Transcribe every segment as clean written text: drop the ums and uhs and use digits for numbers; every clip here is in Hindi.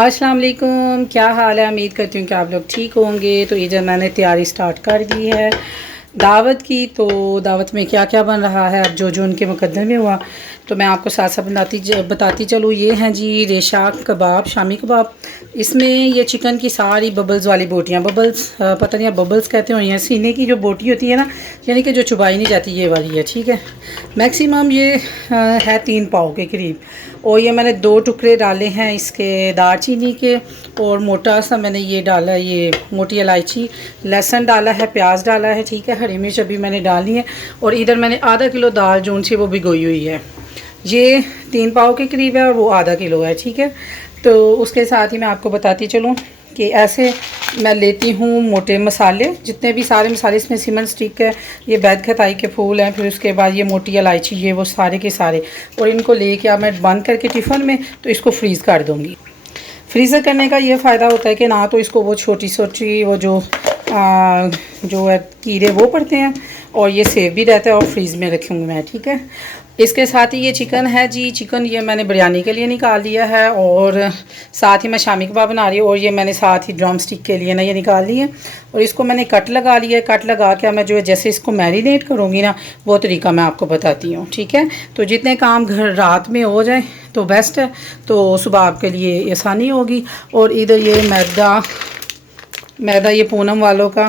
अस्सलाम वालेकुम, क्या हाल है। उम्मीद करती हूँ कि आप लोग ठीक होंगे। तो ये जब मैंने तैयारी स्टार्ट कर दी है दावत की, तो दावत में क्या क्या बन रहा है, अब जो जो उनके मुकद्दर में हुआ तो मैं आपको साथ साथ बताती चलूँ। ये हैं जी रेशा कबाब, शामी कबाब। इसमें ये चिकन की सारी बबल्स वाली बोटियाँ, बबल्स पता नहीं आप बबल्स कहते हो, या सीने की जो बोटी होती है ना, यानी कि जो चुबाई नहीं जाती, ये वाली है। ठीक है, मैक्सिमम ये है 3 पाव के करीब। और ये मैंने 2 टुकड़े डाले हैं इसके दालचीनी के, और मोटा सा मैंने ये डाला, ये मोटी इलायची, लहसुन डाला है, प्याज डाला है। ठीक है, हरी मिर्च अभी मैंने डाली है। और इधर मैंने आधा किलो दाल जो सी वो भिगोई हुई है। ये 3 पाव के करीब है और वो आधा किलो है। ठीक है, तो उसके साथ ही मैं आपको बताती चलूँ कि ऐसे मैं लेती हूँ मोटे मसाले, जितने भी सारे मसाले इसमें सीमन स्टिक है, ये बैद खताई के फूल हैं, फिर उसके बाद ये मोटी इलायची, ये वो सारे के सारे। और इनको लेके अब मैं बंद करके टिफ़िन में तो इसको फ्रीज़ कर दूँगी। फ्रीज़र करने का ये फ़ायदा होता है कि ना तो इसको वो छोटी छोटी वो जो है कीड़े वो पड़ते हैं, और ये सेफ भी रहता है, और फ्रीज़ में रखूँगी मैं। ठीक है, इसके साथ ही ये चिकन है जी, चिकन ये मैंने बिरयानी के लिए निकाल लिया है, और साथ ही मैं शामी कबाब बना रही हूँ, और ये मैंने साथ ही ड्रम स्टिक के लिए ना ये निकाल ली है, और इसको मैंने कट लगा लिया है। कट लगा के मैं जो है जैसे इसको मैरिनेट करूँगी ना, वो तरीका मैं आपको बताती हूँ। ठीक है, तो जितने काम घर रात में हो जाए तो बेस्ट है, तो सुबह आपके लिए आसानी होगी। और इधर ये मैदा ये पूनम वालों का,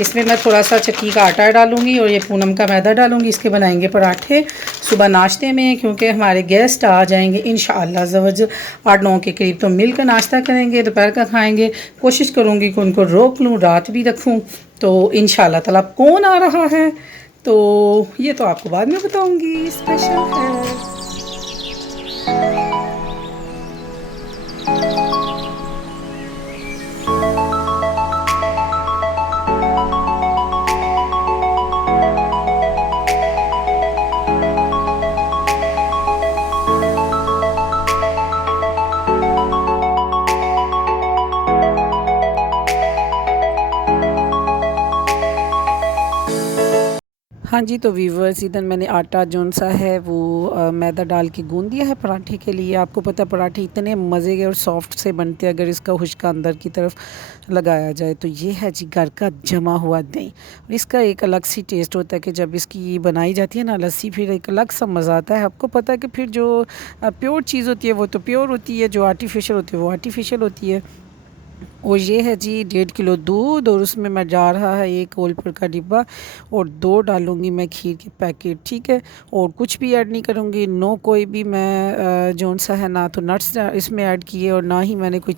इसमें मैं थोड़ा सा चक्की का आटा डालूंगी, और ये पूनम का मैदा डालूंगी। इसके बनाएंगे पराठे सुबह नाश्ते में, क्योंकि हमारे गेस्ट आ जाएंगे इंशाअल्लाह ज़वज 8-9 के करीब, तो मिलकर नाश्ता करेंगे, दोपहर का खाएंगे। कोशिश करूँगी कि उनको रोक लूँ, रात भी रखूँ, तो इंशाअल्लाह ताला। कौन आ रहा है तो ये तो आपको बाद में बताऊँगी, स्पेशल है। हाँ जी, तो वीवर्स इधर मैंने आटा जौन सा है वो मैदा डाल के गूंद दिया है पराठे के लिए। आपको पता है पराठे इतने मज़े के और सॉफ्ट से बनते हैं अगर इसका खुश्का अंदर की तरफ लगाया जाए। तो ये है जी घर का जमा हुआ दही, और इसका एक अलग सी टेस्ट होता है कि जब इसकी बनाई जाती है ना लस्सी, फिर एक अलग सा मज़ा आता है। आपको पता है कि फिर जो प्योर चीज़ होती है वो तो प्योर होती है, जो आर्टिफिशियल होती है वो आर्टिफिशियल होती है। और ये है जी 1.5 किलो दूध, और उसमें मैं जा रहा है 1 ओलपुर का डिब्बा, और 2 डालूँगी मैं खीर के पैकेट। ठीक है, और कुछ भी ऐड नहीं करूँगी, नो कोई भी मैं जौन सा है ना तो नट्स इसमें ऐड किए, और ना ही मैंने कुछ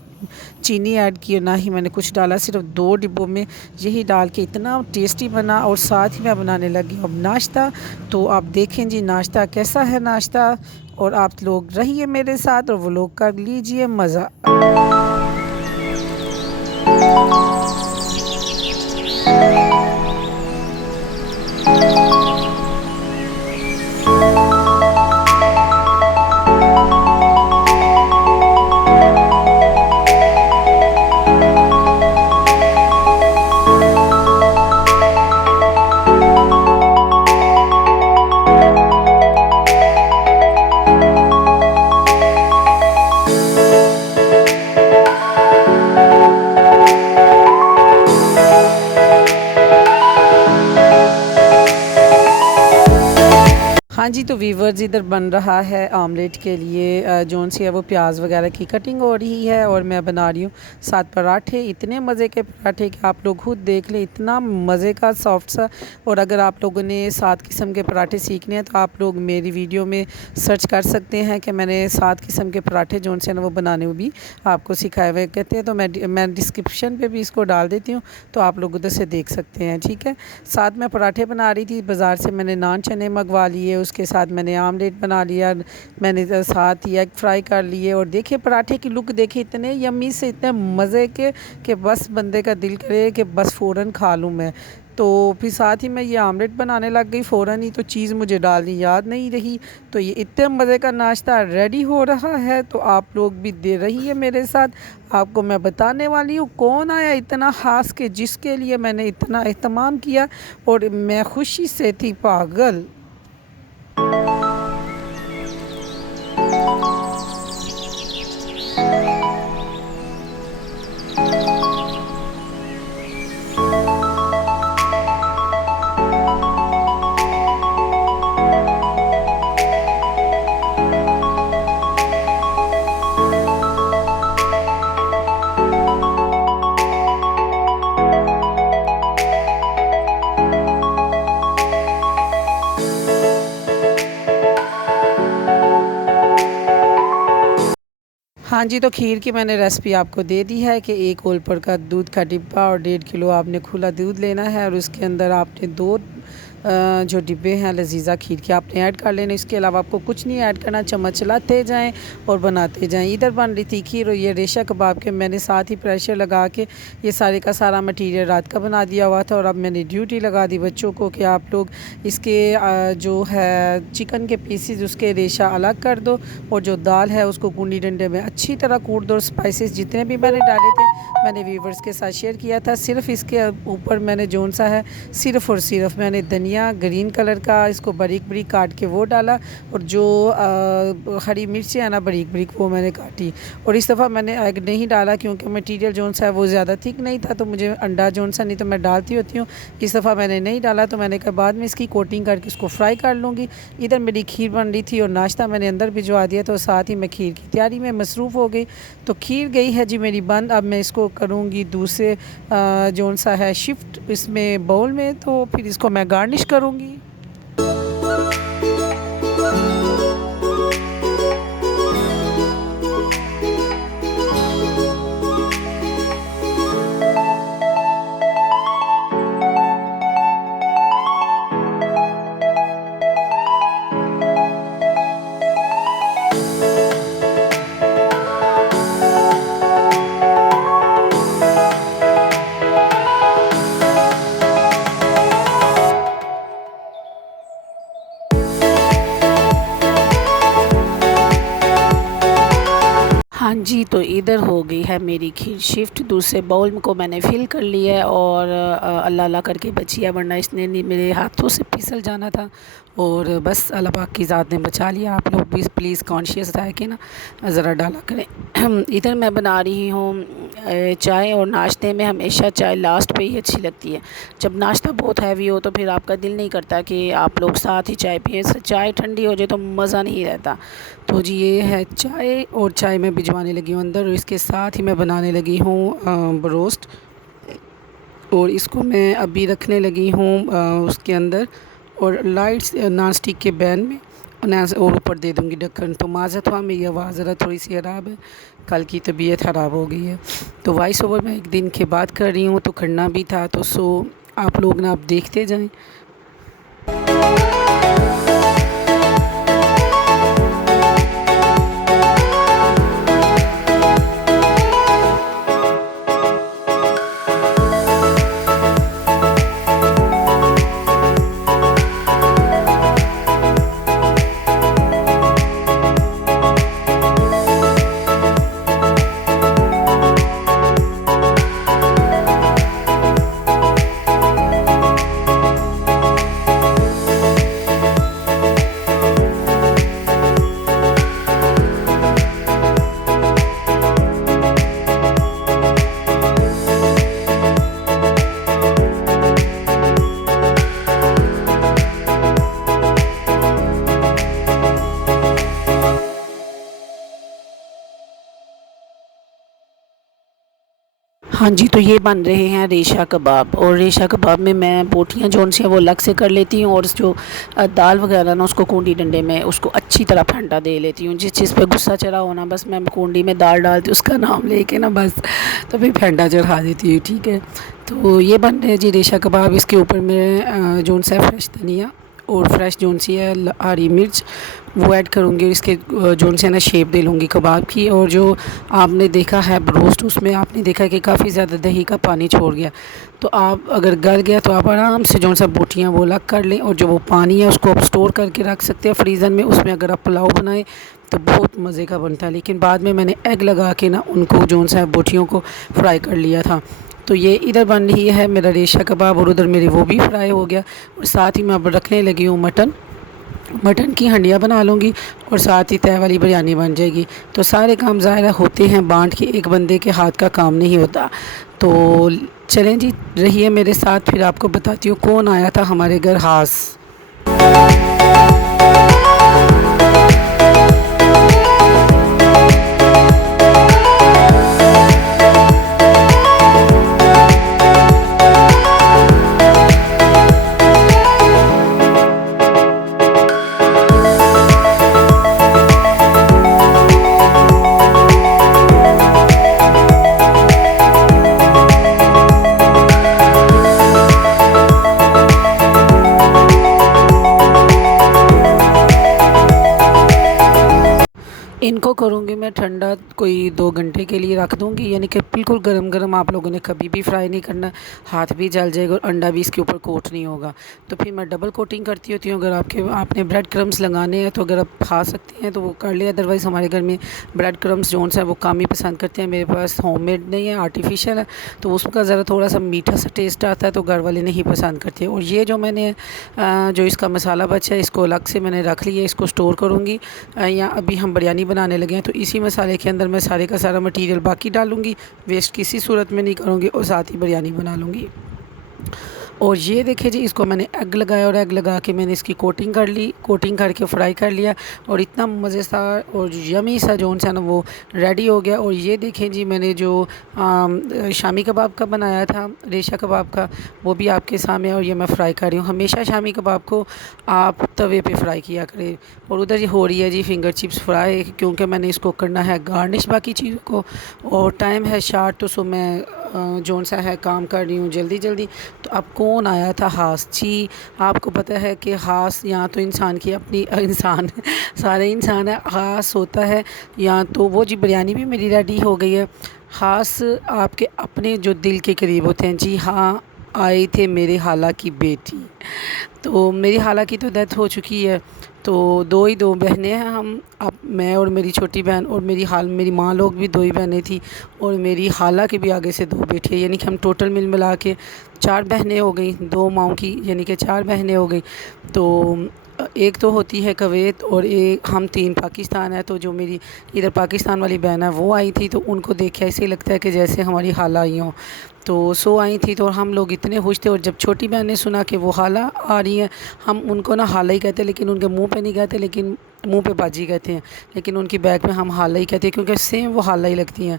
चीनी ऐड की, और ना ही मैंने कुछ डाला। सिर्फ 2 डिब्बों में यही डाल के इतना टेस्टी बना। और साथ ही मैं बनाने लगी अब नाश्ता। तो आप देखें जी नाश्ता कैसा है नाश्ता, और आप लोग रहिए मेरे साथ और वो लोग कर लीजिए मज़ा। हाँ जी, तो वीवर्स इधर बन रहा है आमलेट के लिए जौन सी है वो प्याज वगैरह की कटिंग हो रही है, और मैं बना रही हूँ साथ पराठे। इतने मज़े के पराठे कि आप लोग खुद देख लें, इतना मज़े का सॉफ्ट सा। और अगर आप लोगों ने 7 किस्म के पराठे सीखने हैं तो आप लोग मेरी वीडियो में सर्च कर सकते हैं कि मैंने 7 किस्म के पराठे जौन से ना वो बनाने भी आपको सिखाए हुए कहते हैं। तो मैं डिस्क्रिप्शन पर भी इसको डाल देती हूँ, तो आप लोग उधर से देख सकते हैं। ठीक है, साथ में पराठे बना रही थी, बाज़ार से मैंने नान चने मंगवा लिए, उसके साथ मैंने आमलेट बना लिया, मैंने साथ ही एग फ्राई कर लिए। और देखिए पराठे की लुक देखिए, इतने यम्मी से, इतने मज़े के कि बस बंदे का दिल करे कि बस फ़ौरन खा लूँ मैं। तो फिर साथ ही मैं ये आमलेट बनाने लग गई फ़ौरन ही, तो चीज़ मुझे डालनी याद नहीं रही। तो ये इतने मज़े का नाश्ता रेडी हो रहा है, तो आप लोग भी दे रही है मेरे साथ। आपको मैं बताने वाली हूँ कौन आया इतना ख़ास के जिसके लिए मैंने इतना एहतमाम किया, और मैं खुशी से थी पागल। हाँ जी, तो खीर की मैंने रेसिपी आपको दे दी है कि 1 कोलपर का दूध का डिब्बा और 1.5 किलो आपने खुला दूध लेना है और उसके अंदर आपने 2 जो डिब्बे हैं लजीज़ा खीर के आपने ऐड कर लेने। इसके अलावा आपको कुछ नहीं ऐड करना, चम्मच चलाते जाएं और बनाते जाएं। इधर बन रही थी खीर और ये रेशा कबाब के मैंने साथ ही प्रेशर लगा के ये सारे का सारा मटीरियल रात का बना दिया हुआ था और अब मैंने ड्यूटी लगा दी बच्चों को कि आप लोग इसके जो है चिकन के पीसेस उसके रेशा अलग कर दो और जो दाल है उसको कूंडी डंडे में अच्छी तरह कूट दो। स्पाइसेस जितने भी मैंने डाले थे मैंने व्यूवर्स के साथ शेयर किया था। सिर्फ इसके ऊपर मैंने जोन सा है सिर्फ और सिर्फ मैंने धनिया ग्रीन कलर का इसको बारीक बारीक काट के वो डाला और जो हरी मिर्ची है ना बारीक बारीक वो मैंने काटी। और इस दफ़ा मैंने एग नहीं डाला क्योंकि मटीरियल जोन सा है वो ज़्यादा थिक नहीं था, तो मुझे अंडा जोन सा नहीं तो मैं डालती होती हूँ। इस दफ़ा मैंने नहीं डाला तो मैंने कहा बाद में इसकी कोटिंग करके इसको फ्राई कर लूँगी। इधर मेरी खीर बन रही थी और नाश्ता मैंने अंदर भिजवा दिया, तो साथ ही मैं खीर की तैयारी में मसरूफ़ हो गई। तो खीर गई है जी मेरी बंद। अब मैं इसको करूँगी दूसरे जोन सा है शिफ्ट इसमें बाउल में, तो फिर इसको मैं गार्निश करूँगी। हाँ जी, तो इधर हो गई है मेरी खीर शिफ्ट। दूसरे बाउल को मैंने फिल कर लिया है और अल्लाह अल्लाह करके बची है, वरना इसने नहीं मेरे हाथों से फिसल जाना था। और बस अल्लाह पाक की ज़ात ने बचा लिया। आप लोग भी प्लीज़ कॉन्शियस रह के ना ज़रा डाला करें। इधर मैं बना रही हूँ चाय, और नाश्ते में हमेशा चाय लास्ट पे ही अच्छी लगती है। जब नाश्ता बहुत हैवी हो तो फिर आपका दिल नहीं करता कि आप लोग साथ ही चाय पिए। चाय ठंडी हो जाए तो मज़ा नहीं रहता। तो जी ये है चाय, और चाय मैं भिजवाने लगी हूँ अंदर, और इसके साथ ही मैं बनाने लगी हूँ ब्रोस्ट, और इसको मैं अभी रखने लगी हूँ उसके अंदर और लाइट नॉन स्टिक के पैन में, और ऊपर दे दूँगी ढक्कन। तो माज़रत हुआ मेरी आवाज़ ज़रा थोड़ी सी ख़राब है, कल की तबीयत ख़राब हो गई है। तो वॉइस ओवर मैं एक दिन के बाद कर रही हूँ तो करना भी था, तो आप लोग ना आप देखते जाएँ। हाँ जी, तो ये बन रहे हैं रेशा कबाब, और रेशा कबाब में मैं बोटियाँ जोन सी हैं वो अलग से कर लेती हूँ, और जो दाल वगैरह ना उसको कूंडी डंडे में उसको अच्छी तरह फेंटा दे लेती हूँ। जिस चीज़ पे गुस्सा चढ़ा होना बस मैं कूंडी में दाल डालती हूँ उसका नाम लेके ना बस, तो फिर फेंटा चढ़ा देती हूँ। ठीक है, तो ये बन रहे हैं जी रेशा कबाब। इसके ऊपर मैं जोन सा फ्रेश धनिया और फ्रेश जोन सी है हरी मिर्च वो ऐड करूँगी, और इसके जोन से ना शेप दे लूँगी कबाब की। और जो आपने देखा है ब्रोस्ट, उसमें आपने देखा कि काफ़ी ज़्यादा दही का पानी छोड़ गया, तो आप अगर गल गया तो आप आराम से जोन सा बोटियाँ वो अलग कर लें, और जो वो पानी है उसको आप स्टोर करके रख सकते हैं फ्रीज़र में। उसमें अगर आप पुलाव बनाएं तो बहुत मज़े का बनता है। लेकिन बाद में मैंने एग लगा के ना उनको जोन सा बोटियों को फ्राई कर लिया था। तो ये इधर बन रही है मेरा रेशा कबाब, और उधर मेरी वो भी फ्राई हो गया। और साथ ही मैं अब रखने लगी हूँ मटन की हंडिया बना लूँगी, और साथ ही तय वाली बिरयानी बन जाएगी। तो सारे काम ज़ाहिर होते हैं बांट के, एक बंदे के हाथ का काम नहीं होता। तो चलें जी, रहिए मेरे साथ, फिर आपको बताती हूँ कौन आया था हमारे घर हास। इनको करूँगी मैं ठंडा, कोई 2 घंटे के लिए रख दूँगी, यानी कि बिल्कुल गरम गरम आप लोगों ने कभी भी फ्राई नहीं करना, हाथ भी जल जाएगा और अंडा भी इसके ऊपर कोट नहीं होगा। तो फिर मैं डबल कोटिंग करती होती हूँ। अगर आपने ब्रेड क्रम्स लगाने हैं तो अगर आप खा सकते हैं तो वो कर ले, अदरवाइज़ हमारे घर में ब्रेड क्रम्स जो है वो कम ही पसंद करते हैं। मेरे पास होममेड नहीं है, आर्टिफिशियल है, तो उसका ज़रा थोड़ा सा मीठा सा टेस्ट आता है, तो घर वाले नहीं पसंद करते। और ये जो मैंने जो इसका मसाला बचा है इसको अलग से मैंने रख लिया, इसको स्टोर करूँगी। या अभी हम बिरयानी बनाने लगे हैं तो इसी मसाले के अंदर मैं सारे का सारा मटेरियल बाकी डालूँगी, वेस्ट किसी सूरत में नहीं करूँगी और साथ ही बिरयानी बना लूँगी। और ये देखिए जी, इसको मैंने एग लगाया और एग लगा के मैंने इसकी कोटिंग कर ली, कोटिंग करके फ्राई कर लिया और इतना मज़ेदार और यमी सा जो है ना वो रेडी हो गया। और ये देखें जी, मैंने जो शामी कबाब का बनाया था, रेशा कबाब का, वो भी आपके सामने और ये मैं फ्राई कर रही हूँ। हमेशा शामी कबाब को आप तवे पे फ्राई किया करें। और उधर ये हो रही है जी फिंगर चिप्स फ्राई, क्योंकि मैंने इसको करना है गार्निश बाकी चीज़ों को और टाइम है शार्ट, तो सो मैं जोन सा है काम कर रही हूँ जल्दी जल्दी। तो अब कौन आया था? हास जी। आपको पता है कि हास यहाँ तो इंसान की अपनी इंसान सारे इंसान है, हास होता है यहाँ तो वो जी। बिरयानी भी मेरी रेडी हो गई है। हास आपके अपने जो दिल के करीब होते हैं। जी हाँ, आई थे मेरे खाला की बेटी। तो मेरी खाला की तो डेथ हो चुकी है, तो दो बहनें हैं हम, अब मैं और मेरी छोटी बहन और मेरी माँ लोग भी 2 ही बहनें थी और मेरी खाला के भी आगे से 2 बेटे, यानी कि हम टोटल मिला के 4 बहनें हो गई, 2 माओं की, यानी कि 4 बहनें हो गई। तो एक तो होती है कुवैत और एक हम 3 पाकिस्तान है। तो जो मेरी इधर पाकिस्तान वाली बहन है वो आई थी, तो उनको देख के ऐसे लगता है कि जैसे हमारी खाला आई हों। तो सो आई थी तो हम लोग इतने खुश थे। और जब छोटी बहन ने सुना कि वो खाला आ रही हैं, हम उनको ना खाला ही कहते हैं, लेकिन उनके मुंह पे नहीं कहते, लेकिन मुंह पे बाजी कहते हैं, लेकिन उनकी बैग में हम खाला ही कहते हैं, क्योंकि सेम वो खाला ही लगती हैं।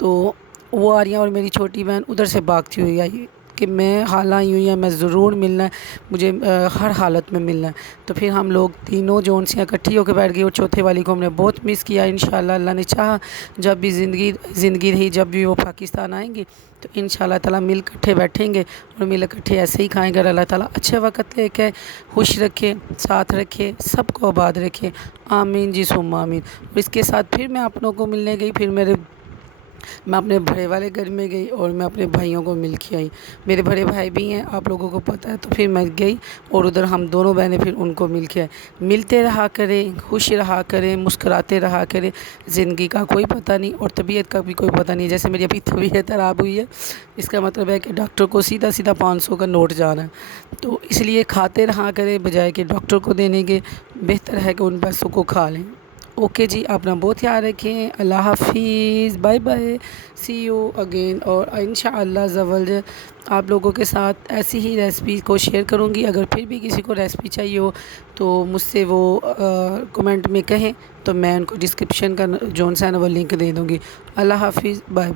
तो वो आ रही हैं और मेरी छोटी बहन उधर से भागती हुई आई कि मैं खाला आई हुई है, मैं ज़रूर मिलना है, मुझे हर हालत में मिलना है। तो फिर हम लोग तीनों जोन से इकट्ठी होकर बैठ गई और चौथे वाली को हमने बहुत मिस किया। इंशाल्लाह अल्लाह ने चाहा जब भी ज़िंदगी रही, जब भी वो पाकिस्तान आएंगी तो इंशाल्लाह ताला मिल इकट्ठे बैठेंगे और मिल इकट्ठे ऐसे ही खाएंगे। और अल्लाह ताला अच्छे वक्त लेके खुश रखे, साथ रखे, सबको आबाद रखे, आमीन जी सुम्मा आमीन। और इसके साथ फिर मैं आप लोगों को मिलने गई, फिर मैं अपने बड़े वाले घर में गई और मैं अपने भाइयों को मिल के आई। मेरे बड़े भाई भी हैं, आप लोगों को पता है। तो फिर मैं गई और उधर हम दोनों बहनें फिर उनको मिल के आए। मिलते रहा करें, खुश रहा करें, मुस्कुराते रहा करें। ज़िंदगी का कोई पता नहीं और तबीयत का भी कोई पता नहीं। जैसे मेरी अभी तबीयत ख़राब हुई है, इसका मतलब है कि डॉक्टर को सीधा सीधा 500 का नोट जाना है। तो इसलिए खाते रहा करें, बजाय कि डॉक्टर को देने के बेहतर है कि उन पैसों को खा लें। ओके जी, अपना बहुत ख्याल रखें। अल्लाह हाफिज़, bye bye, see you again. और इंशाअल्लाह ज़वल आप लोगों के साथ ऐसी ही रेसिपी को शेयर करूंगी। अगर फिर भी किसी को रेसिपी चाहिए हो तो मुझसे वो कमेंट में कहें, तो मैं उनको डिस्क्रिप्शन का जोन सा है ना वो लिंक दे दूँगी। अल्लाह हाफिज़, बाय बाय।